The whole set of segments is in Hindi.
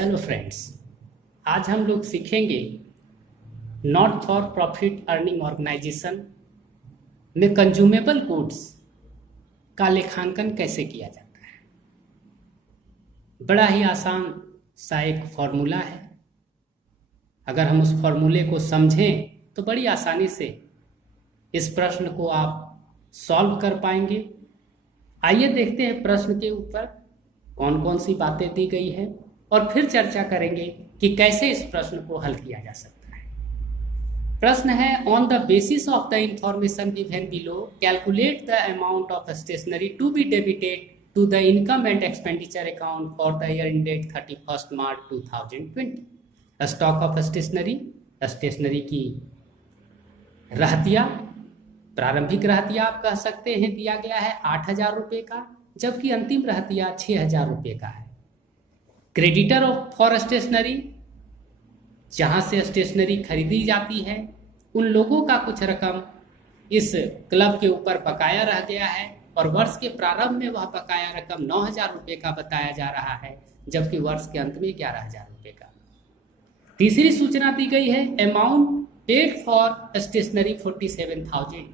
हेलो फ्रेंड्स, आज हम लोग सीखेंगे not for profit earning organization में कंज्यूमेबल गुड्स का लेखांकन कैसे किया जाता है। बड़ा ही आसान सा एक फॉर्मूला है। अगर हम उस फॉर्मूले को समझें तो बड़ी आसानी से इस प्रश्न को आप सॉल्व कर पाएंगे। आइए देखते हैं प्रश्न के ऊपर कौन कौन सी बातें दी गई है और फिर चर्चा करेंगे कि कैसे इस प्रश्न को हल किया जा सकता है। प्रश्न है, on the basis of the information given below calculate the amount of stationery to be debited to the income and expenditure account for the year ended 31 March 2020। Stock of stationery की रहतिया, प्रारंभिक रहतिया आप कह सकते हैं, दिया गया है 8,000 रुपये का, जबकि अंतिम रहतिया 6,000 रुपये का है। क्रेडिटर फॉर स्टेशनरी, जहां से स्टेशनरी खरीदी जाती है, उन लोगों का कुछ रकम इस क्लब के ऊपर बकाया रह गया है और वर्ष के प्रारंभ में वह बकाया रकम 9,000 रुपये का बताया जा रहा है, जबकि वर्ष के अंत में 11,000 रुपये का। तीसरी सूचना दी गई है, अमाउंट पेड फॉर स्टेशनरी 47,000।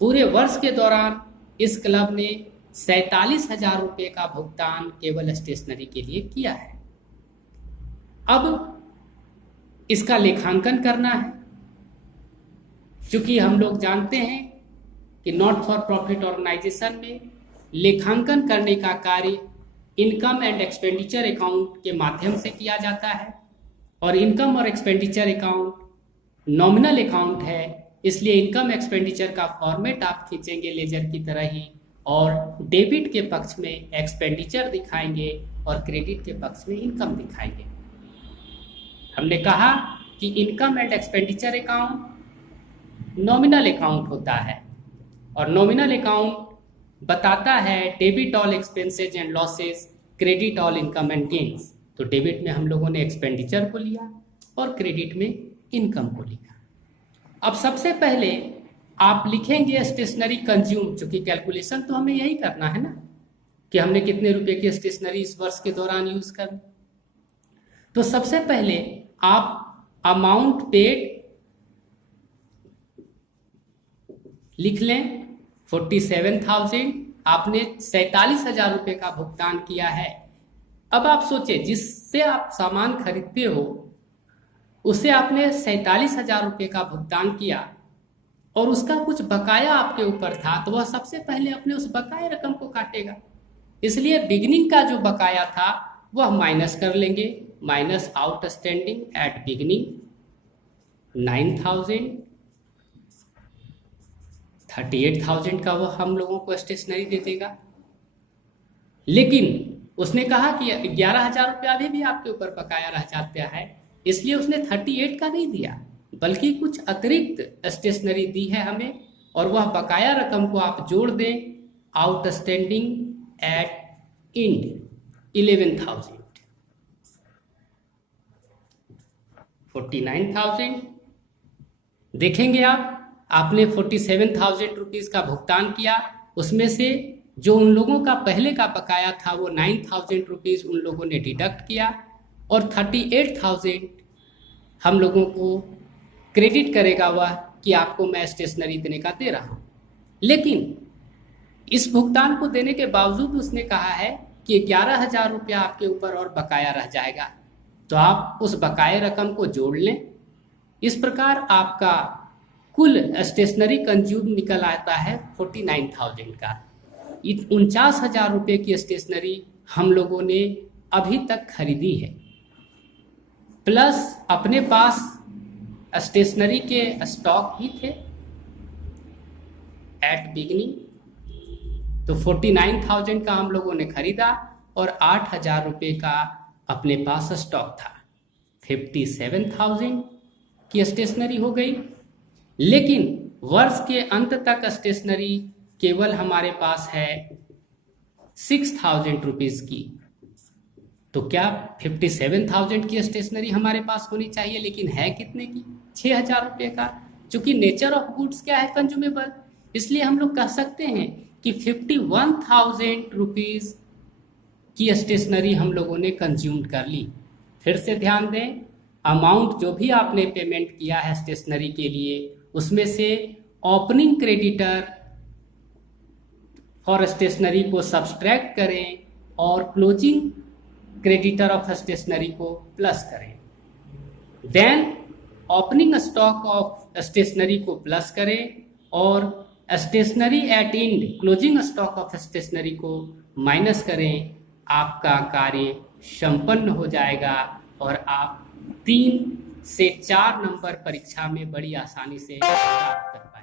पूरे वर्ष के दौरान इस क्लब ने 47,000 रुपये का भुगतान केवल स्टेशनरी के लिए किया है। अब इसका लेखांकन करना है। चूंकि हम लोग जानते हैं कि नॉट फॉर प्रॉफिट ऑर्गेनाइजेशन में लेखांकन करने का कार्य इनकम एंड एक्सपेंडिचर अकाउंट के माध्यम से किया जाता है और इनकम और एक्सपेंडिचर अकाउंट नॉमिनल अकाउंट है, इसलिए इनकम एक्सपेंडिचर का फॉर्मेट आप खींचेंगे लेजर की तरह ही, और डेबिट के पक्ष में एक्सपेंडिचर दिखाएंगे और क्रेडिट के पक्ष में इनकम दिखाएंगे। हमने कहा कि income and expenditure account nominal account होता है और नॉमिनल अकाउंट बताता है debit all expenses and losses, credit all income and gains. तो डेबिट में हम लोगों ने एक्सपेंडिचर को लिया और क्रेडिट में इनकम को लिया। अब सबसे पहले आप लिखेंगे स्टेशनरी कंज्यूम, चूंकि कैलकुलेशन तो हमें यही करना है ना कि हमने कितने रुपए की स्टेशनरी इस वर्ष के दौरान यूज कर। तो सबसे पहले आप अमाउंट पेड लिख लें 47,000। आपने 47,000 रुपये का भुगतान किया है। अब आप सोचें, जिससे आप सामान खरीदते हो उसे आपने 47,000 रुपये का भुगतान किया और उसका कुछ बकाया आपके ऊपर था, तो वह सबसे पहले अपने उस बकाया रकम को काटेगा। इसलिए बिगिनिंग का जो बकाया था वह माइनस कर लेंगे, माइनस आउटस्टैंडिंग एट बिगिनिंग 9,000। 38,000 का वह हम लोगों को स्टेशनरी दे देगा। लेकिन उसने कहा कि 11,000 रुपया अभी भी आपके ऊपर बकाया रह जाता है, इसलिए उसने 38 का नहीं दिया, बल्कि कुछ अतिरिक्त स्टेशनरी दी है हमें, और वह बकाया रकम को आप जोड़ दें आउटस्टैंडिंग एट इंड 11,000। 49,000 देखेंगे आपने 47,000 रुपीज का भुगतान किया, उसमें से जो उन लोगों का पहले का बकाया था वो 9,000 रुपीज उन लोगों ने डिडक्ट किया और 38,000 हम लोगों को क्रेडिट करेगा वह कि आपको मैं स्टेशनरी देने का दे रहा हूँ। लेकिन इस भुगतान को देने के बावजूद उसने कहा है कि 11,000 रुपया आपके ऊपर और बकाया रह जाएगा, तो आप उस बकाया रकम को जोड़ लें। इस प्रकार आपका कुल स्टेशनरी कंज्यूम निकल आता है 49,000 का। 49,000 रुपये की स्टेशनरी हम लोगों ने अभी तक खरीदी है, प्लस अपने पास स्टेशनरी के स्टॉक ही थे एट बिगिनिंग। तो 49,000 का हम लोगों ने खरीदा और 8,000 रुपये का अपने पास स्टॉक था। 57,000 की स्टेशनरी हो गई। लेकिन वर्ष के अंत तक स्टेशनरी केवल हमारे पास है 6,000 रुपीज की। तो क्या 57,000 की स्टेशनरी हमारे पास होनी चाहिए, लेकिन है कितने की? 6,000 रुपये का। चूंकि नेचर ऑफ गुड्स क्या है? कंज्यूमेबल। इसलिए हम लोग कह सकते हैं कि 51,000 रुपीज की स्टेशनरी हम लोगों ने कंज्यूम कर ली। फिर से ध्यान दें, अमाउंट जो भी आपने पेमेंट किया है स्टेशनरी के लिए, उसमें से ओपनिंग क्रेडिटर फॉर स्टेशनरी को सब्सट्रैक्ट करें और क्लोजिंग क्रेडिटर ऑफ स्टेशनरी को प्लस करें। Then opening stock of stationery को प्लस करें और stationery at and closing stock of stationery को माइनस करें। आपका कार्य संपन्न हो जाएगा और आप 3 से 4 नंबर परीक्षा में बड़ी आसानी से प्राप्त कर पाएंगे।